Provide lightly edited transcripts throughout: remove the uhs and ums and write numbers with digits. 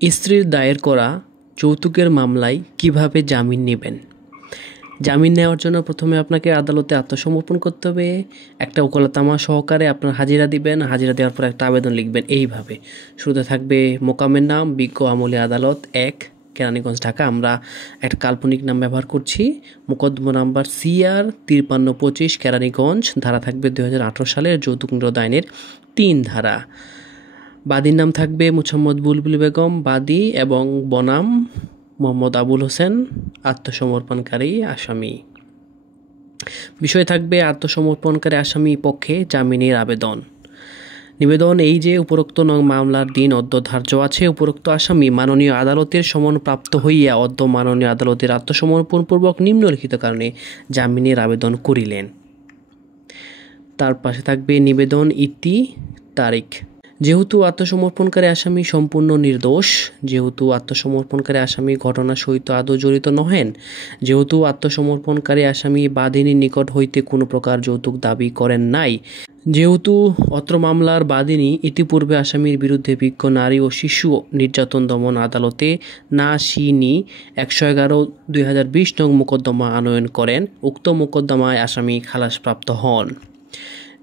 স্ত্রীর দায়ের করা যৌতুকের মামলায় কিভাবে জামিন নেবেন? জামিন নেওয়ার জন্য প্রথমে আপনাকে আদালতে আত্মসমর্পণ করতে হবে। একটা ওকালতনামা সহকারে আপনার হাজিরা দিবেন। হাজিরা দেওয়ার পর একটা আবেদন লিখবেন এইভাবে। শুরুতে থাকবে মোকামের নাম, বিজ্ঞ আমলি আদালত ১, কেরানীগঞ্জ, ঢাকা। আমরা একটা কাল্পনিক নাম ব্যবহার করছি। মোকদ্দমা নাম্বার CR 5325 কেরানীগঞ্জ। ধারা থাকবে 2018 সালের যৌতুক নিরোধ আইনের 3 ধারা। বাদীর নাম থাকবে মোছাম্মদ বুলবুল বেগম বাদী এবং বনাম মোহাম্মদ আবুল হোসেন আত্মসমর্পণকারী আসামি। বিষয় থাকবে আত্মসমর্পণকারী আসামি পক্ষে জামিনের আবেদন। নিবেদন এই যে উপরোক্ত মামলার দিন অদ্য ধার্য আছে। উপরোক্ত আসামি মাননীয় আদালতের সমন প্রাপ্ত হইয়া অদ্য মাননীয় আদালতের আত্মসমর্পণপূর্বক নিম্নলিখিত কারণে জামিনের আবেদন করিলেন। তার পাশে থাকবে নিবেদন ইতি তারিখ। যেহেতু আত্মসমর্পণকারী আসামি সম্পূর্ণ নির্দোষ, যেহেতু আত্মসমর্পণকারী আসামি ঘটনার সহিত আদৌ জড়িত নহেন, যেহেতু আত্মসমর্পণকারী আসামি বাদীর নিকট হইতে কোনো প্রকার যৌতুক দাবি করেন নাই, যেহেতু অত্র মামলার বাদীনি ইতিপূর্বে আসামির বিরুদ্ধে বিজ্ঞ নারী ও শিশু নির্যাতন দমন আদালতে না সিনি 111/2020 নং মোকদ্দমা আনয়ন করেন, উক্ত মোকদ্দমায় আসামি খালাসপ্রাপ্ত হন।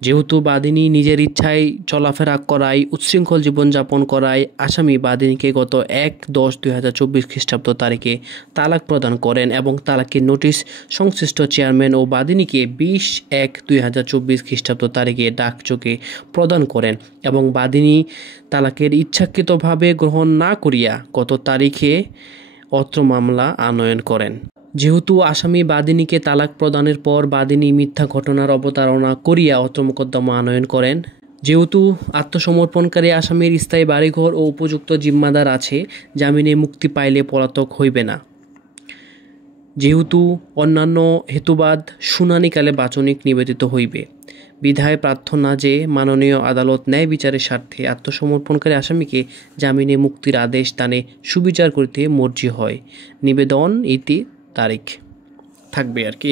যেহেতু বাদিনী নিজের ইচ্ছায় চলাফেরা করায়, উচ্ছৃঙ্খল জীবনযাপন করায় আসামি বাদিনীকে গত 1/10/2024 খ্রিস্টাব্দ তারিখে তালাক প্রদান করেন এবং তালাকের নোটিশ সংশ্লিষ্ট চেয়ারম্যান ও বাদিনীকে 20/1/2024 খ্রিস্টাব্দ তারিখে ডাকযোগে প্রদান করেন এবং বাদিনী তালাকের ইচ্ছাকৃতভাবে গ্রহণ না করিয়া গত তারিখে অত্র মামলা আনয়ন করেন। যেহেতু আসামি বাদিনীকে তালাক প্রদানের পর বাদিনী মিথ্যা ঘটনার অবতারণা করিয়া অত্র মোকদ্দমা আনয়ন করেন, যেহেতু আত্মসমর্পণকারী আসামির স্থায়ী বাড়িঘর ও উপযুক্ত জিম্মাদার আছে, জামিনে মুক্তি পাইলে পলাতক হইবে না, যেহেতু অন্যান্য হেতুবাদ শুনানিকালে বাচনিক নিবেদিত হইবে, বিধায় প্রার্থনা যে মাননীয় আদালত ন্যায় বিচারের স্বার্থে আত্মসমর্পণকারী আসামিকে জামিনে মুক্তির আদেশ দানে সুবিচার করিতে মর্জি হয়। নিবেদন ইতি তারিখ থাকবে আর কি।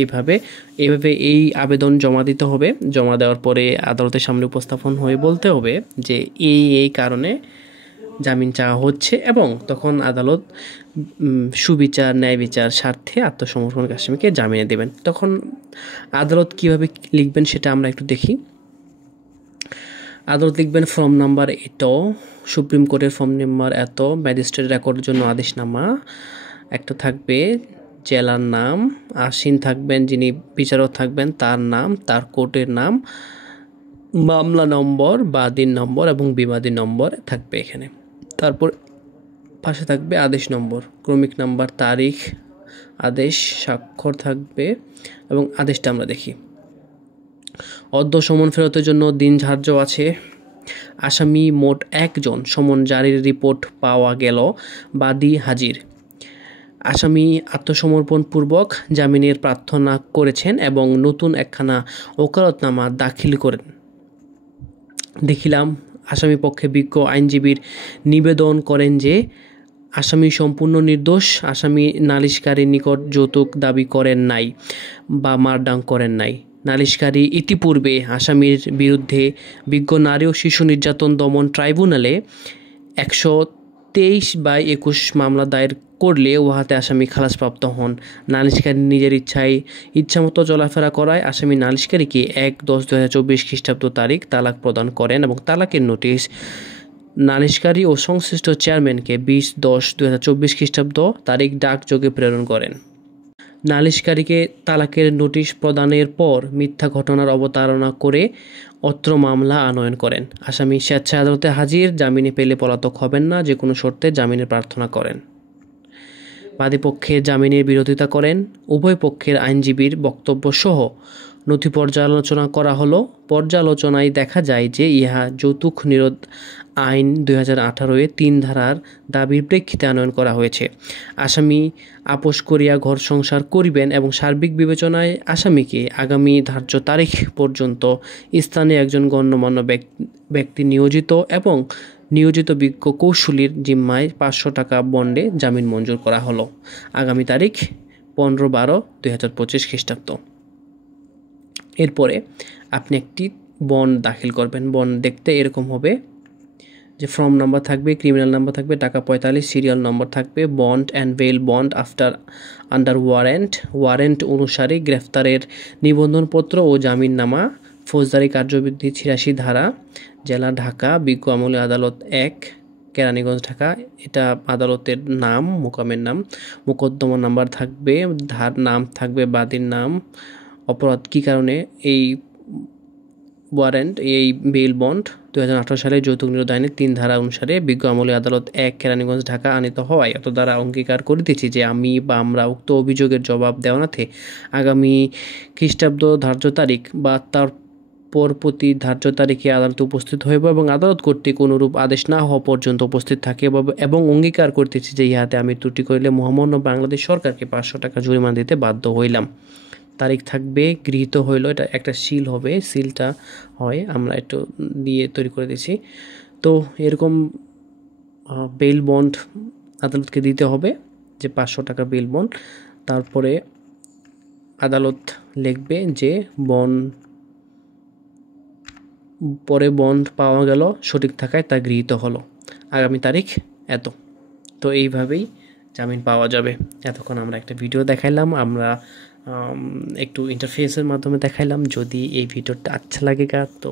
এইভাবে এই আবেদন জমা দিতে হবে। জমা দেওয়ার পরে আদালতের সামনে উপস্থাপন হয়ে বলতে হবে যে এই কারণে জামিন চাওয়া হচ্ছে এবং তখন আদালত সুবিচার ন্যায় বিচার স্বার্থে আত্মসমর্পণ আসামিকে জামিনে দেবেন। তখন আদালত কিভাবে লিখবেন সেটা আমরা একটু দেখি। আদালত লিখবেন ফর্ম নাম্বার এত, সুপ্রিম কোর্টের ফর্ম নাম্বার এত, ম্যাজিস্ট্রেট রেকর্ডের জন্য আদেশনামা একটা থাকবে, জেলার নাম, আসীন থাকবেন যিনি বিচারক থাকবেন তার নাম, তার কোর্টের নাম, মামলা নম্বর, বাদীর নম্বর এবং বিবাদী নম্বর থাকবে এখানে। তারপর পাশে থাকবে আদেশ নম্বর, ক্রমিক নাম্বার, তারিখ, আদেশ, স্বাক্ষর থাকবে এবং আদেশটা আমরা দেখি। অদ্য সমন ফেরতের জন্য দিন ধার্য আছে। আসামি মোট 1 জন। সমন জারির রিপোর্ট পাওয়া গেল। বাদী হাজির। আসামি আত্মসমর্পণপূর্বক জামিনের প্রার্থনা করেছেন এবং নতুন একখানা ওকালতনামা দাখিল করেন। দেখিলাম আসামি পক্ষে বিজ্ঞ আইনজীবীর নিবেদন করেন যে আসামি সম্পূর্ণ নির্দোষ। আসামি নালিশকারীর নিকট যৌতুক দাবি করেন নাই বা মারদাং করেন নাই। নালিশকারী ইতিপূর্বে আসামির বিরুদ্ধে বিজ্ঞ নারী ও শিশু নির্যাতন দমন ট্রাইব্যুনালে 123/21 মামলা দায়ের করলে উহাতে আসামি খালাসপ্রাপ্ত হন। নালিশকারী নিজের ইচ্ছামতো চলাফেরা করায় আসামি নালিশকারীকে 1/10/2024 খ্রিস্টাব্দ তারিখ তালাক প্রদান করেন এবং তালাকের নোটিশ নালিশকারী ও সংশ্লিষ্ট চেয়ারম্যানকে 20/10/2024 খ্রিস্টাব্দ তারিখ ডাকযোগে প্রেরণ করেন। নালিশকারীকে তালাকের নোটিশ প্রদানের পর মিথ্যা ঘটনার অবতারণা করে অত্র মামলা আনয়ন করেন। আসামি স্বেচ্ছায় আদালতে হাজির, জামিনে পেলে পলাতক হবেন না, যে কোনো শর্তে জামিনের প্রার্থনা করেন। বাদী পক্ষের জামিনের বিরোধিতা করেন। উভয় পক্ষের আইনজীবীর বক্তব্য সহ নথি পর্যালোচনা করা হলো। পর্যালোচনায় দেখা যায় যে ইহা যৌতুক নিরোধ আইন 2018 3 ধারার দাবির প্রেক্ষিতে আনয়ন করা হয়েছে। আসামি আপোস করিয়া ঘর সংসার করিবেন এবং সার্বিক বিবেচনায় আসামিকে আগামী ধার্য তারিখ পর্যন্ত স্থানে একজন গণ্যমান্য ব্যক্তি নিয়োজিত এবং নিয়োজিত বিজ্ঞ কৌশলীর জিম্মায় 500 টাকা বন্ডে জামিন মঞ্জুর করা হলো। আগামী তারিখ 15/12/2025 খ্রিস্টাব্দ। এরপরে আপনি একটি বন্ড দাখিল করবেন। বন্ড দেখতে এরকম হবে, যে ফর্ম নাম্বার থাকবে, ক্রিমিনাল নাম্বার থাকবে, টাকা 45, সিরিয়াল নম্বর থাকবে, bond and bail bond after under warrant অনুসারে গ্রেফতারের নিবন্ধনপত্র ও জামিননামা, ফৌজদারি কার্যবিধি 86 ধারা, জেলা ঢাকা, বিজ্ঞ আমলে আদালত 1, কেরানীগঞ্জ ঢাকা। এটা আদালতের নাম, মোকামের নাম, মোকদ্দমা নাম্বার থাকবে, নাম থাকবে, বাদীর নাম, অপরাধ কী কারণে এই ওয়ারেন্ট, এই বেল বন্ড 2018 সালে যৌতুক নিরোধ আইনের 3 ধারা অনুসারে বিজ্ঞ আমলে আদালত 1, কেরানীগঞ্জ ঢাকা আনিত হওয়ায় এত দ্বারা অঙ্গীকার করিতেছি যে আমি বা আমরা উক্ত অভিযোগের জবাব দেওয়ানাথে আগামী খ্রিস্টাব্দ ধার্য তারিখ বা তার পরবর্তী ধার্য তারিখে আদালতে উপস্থিত হইব এবং আদালত কর্তৃক অনুরূপ আদেশ না হওয়া পর্যন্ত উপস্থিত থাকিব এবং অঙ্গীকার করতেছি যে ইহাতে আমি ত্রুটি করিলে মহামান্য বাংলাদেশ সরকারকে 500 টাকা জরিমানা দিতে বাধ্য হইলাম। তারিখ থাকবে, গৃহীত হইল, এটা একটা সিল হবে, সিলটা হয় আমরা একটু দিয়ে তৈরি করে দিয়েছি। তো এরকম বেল বন্ড আদালতকে দিতে হবে, যে 500 টাকা বেল বন্ড। তারপরে আদালত লিখবে যে বন্ড পাওয়া গেল সঠিক থাকায় তা গৃহীত হলো, আগামী তারিখ এত। তো এইভাবেই জামিন পাওয়া যাবে। এতক্ষণ আমরা একটা ভিডিও দেখাইলাম, আমরা একটু ইন্টারফেসের মাধ্যমে দেখাইলাম। যদি এই ভিডিওটা আচ্ছা লাগে তো